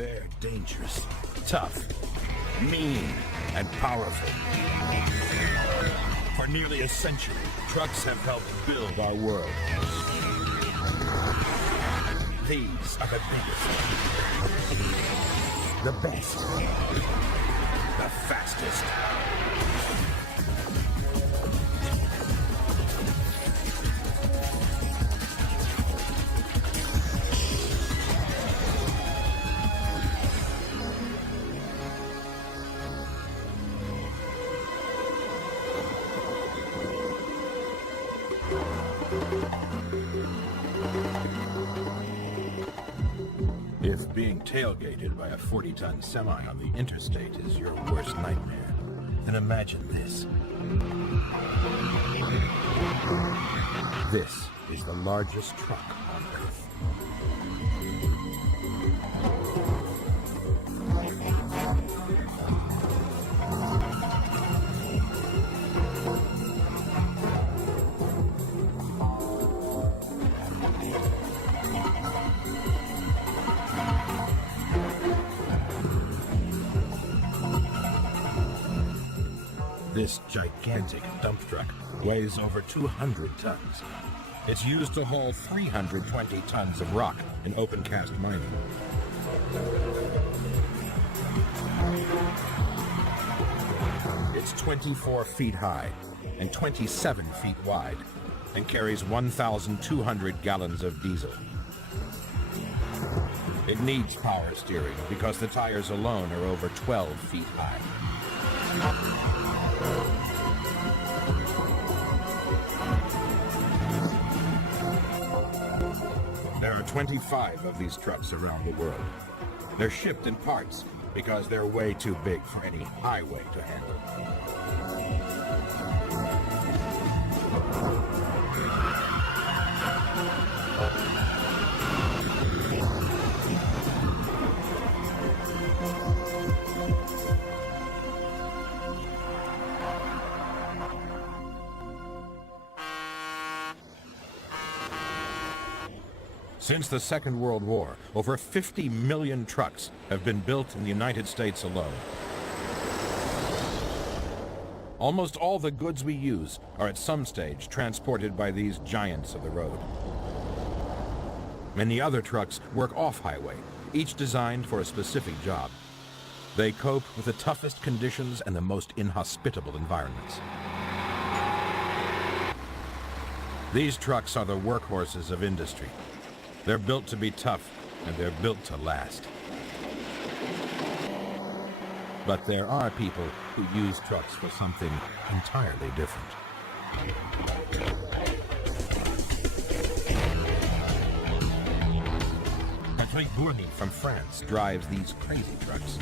They're dangerous, tough, mean, and powerful. For nearly a century, trucks have helped build our world. These are the biggest, the best, the fastest. If being tailgated by a 40-ton semi on the interstate is your worst nightmare, then imagine this. This is the largest truck on Earth. This gigantic dump truck weighs over 200 tons. It's used to haul 320 tons of rock in open cast mining. It's 24 feet high and 27 feet wide and carries 1,200 gallons of diesel. It needs power steering because the tires alone are over 12 feet high. There are 25 of these trucks around the world. They're shipped in parts because they're way too big for any highway to handle. Since the Second World War, over 50 million trucks have been built in the United States alone. Almost all the goods we use are at some stage transported by these giants of the road. Many other trucks work off-highway, each designed for a specific job. They cope with the toughest conditions and the most inhospitable environments. These trucks are the workhorses of industry. They're built to be tough, and they're built to last. But there are people who use trucks for something entirely different. Patrick Bourny from France drives these crazy trucks.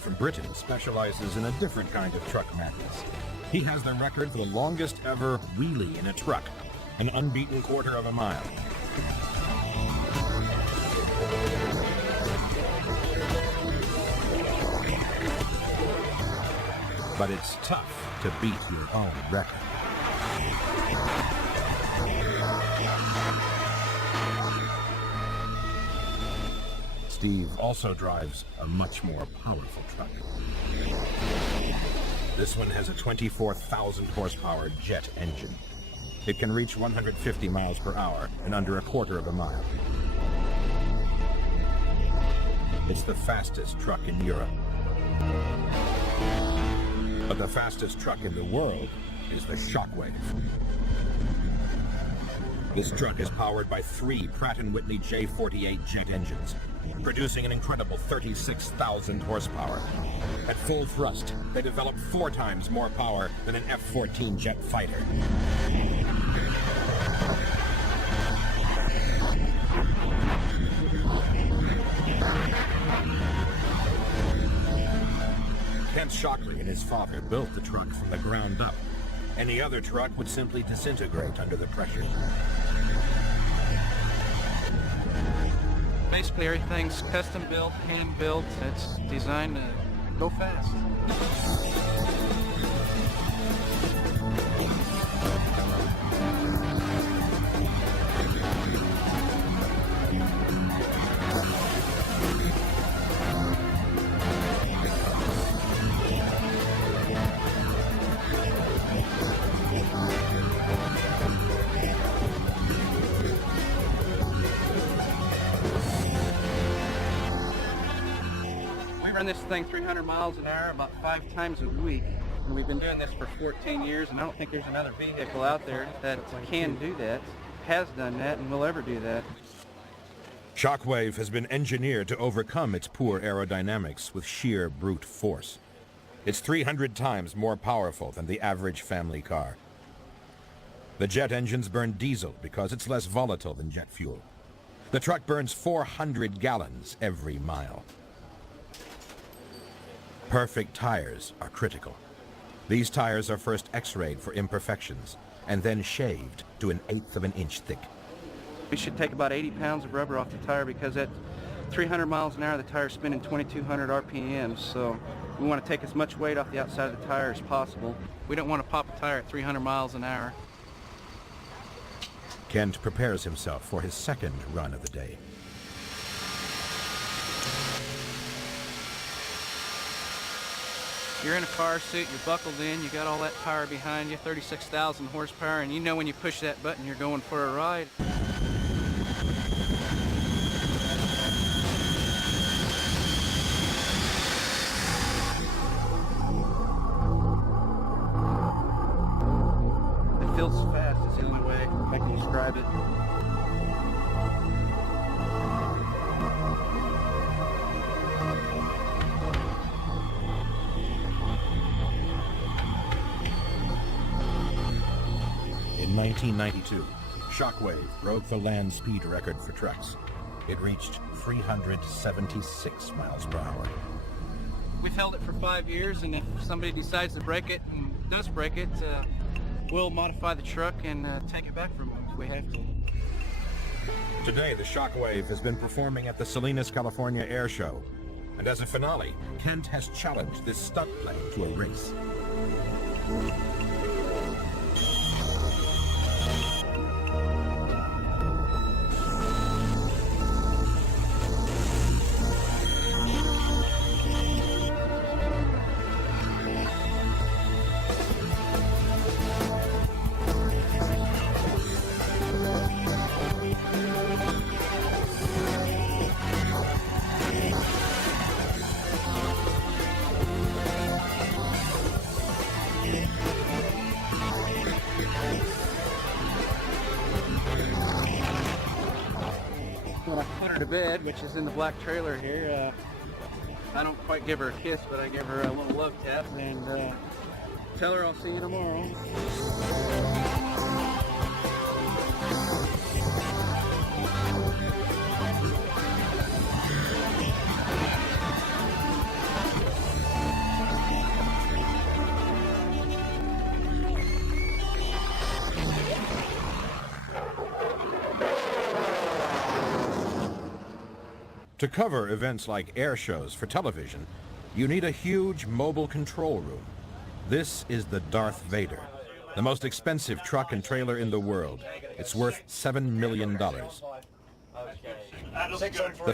From Britain specializes in a different kind of truck madness. He has the record for the longest ever wheelie in a truck, an unbeaten quarter of a mile. But it's tough to beat your own record. Steve also drives a much more powerful truck. This one has a 24,000 horsepower jet engine. It can reach 150 miles per hour in under a quarter of a mile. It's the fastest truck in Europe. But the fastest truck in the world is the Shockwave. This truck is powered by 3 Pratt & Whitney J48 jet engines, producing an incredible 36,000 horsepower. At full thrust, they develop 4 times more power than an F-14 jet fighter. Kent Shockley and his father built the truck from the ground up. Any other truck would simply disintegrate under the pressure. Basically, everything's custom built, hand built. It's designed to go fast. We run this thing 300 miles an hour about 5 times a week, and we've been doing this for 14 years, and I don't think there's another vehicle out there that can do that, has done that, and will ever do that. Shockwave has been engineered to overcome its poor aerodynamics with sheer brute force. It's 300 times more powerful than the average family car. The jet engines burn diesel because it's less volatile than jet fuel. The truck burns 400 gallons every mile. Perfect tires are critical. These tires are first x-rayed for imperfections and then shaved to 1/8 of an inch thick. We should take about 80 pounds of rubber off the tire because at 300 miles an hour the tire's spinning 2,200 RPMs, so we want to take as much weight off the outside of the tire as possible. We don't want to pop a tire at 300 miles an hour. Kent prepares himself for his second run of the day. You're in a car suit, you're buckled in, you got all that power behind you, 36,000 horsepower, and you know when you push that button you're going for a ride. It feels fast, it's the only way I can describe it. In 1992, Shockwave broke the land speed record for trucks. It reached 376 miles per hour. We've held it for 5 years, and if somebody decides to break it and does break it, we'll modify the truck and take it back from them if we have to. Today, the Shockwave has been performing at the Salinas, California Air Show. And as a finale, Kent has challenged this stunt plane to a race. When I put her to bed, which is in the black trailer here, I don't quite give her a kiss, but I give her a little love tap and tell her I'll see you tomorrow. To cover events like air shows for television, you need a huge mobile control room. This is the Darth Vader, the most expensive truck and trailer in the world. It's worth $7 million. The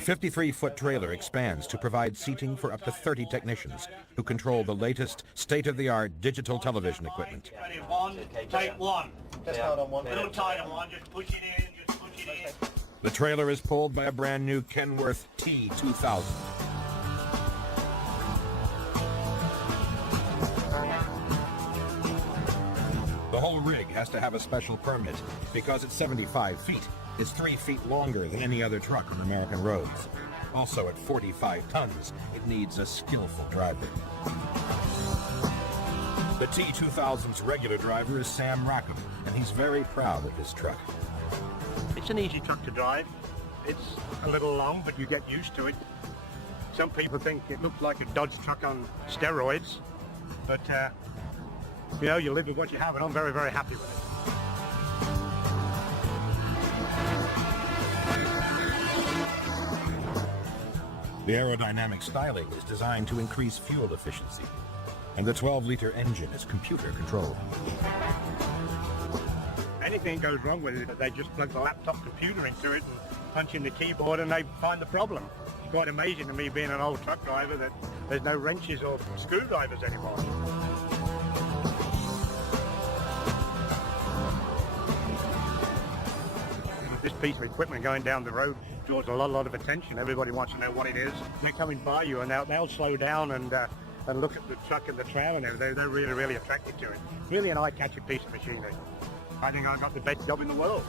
53-foot trailer expands to provide seating for up to 30 technicians who control the latest state-of-the-art digital television equipment. Ready, one, take one. Just hold on one. A little tight on one, just push it in, just push it in. The trailer is pulled by a brand new Kenworth T2000. The whole rig has to have a special permit because it's 75 feet. It's 3 feet longer than any other truck on American roads. Also at 45 tons, it needs a skillful driver. The T2000's regular driver is Sam Rackham, and he's very proud of his truck. It's an easy truck to drive. It's a little long, but you get used to it. Some people think it looks like a Dodge truck on steroids, but you know, you live with what you have, and I'm very, very happy with it. The aerodynamic styling is designed to increase fuel efficiency, and the 12-liter engine is computer controlled. Anything goes wrong with it, they just plug the laptop computer into it and punch in the keyboard and they find the problem. It's quite amazing to me, being an old truck driver, that there's no wrenches or screwdrivers anymore. This piece of equipment going down the road draws a lot of attention. Everybody wants to know what it is. They're coming by you and they'll slow down and look at the truck and the tram, and they're really attracted to it. Really an eye-catching piece of machinery. I think I've got the best job in the world.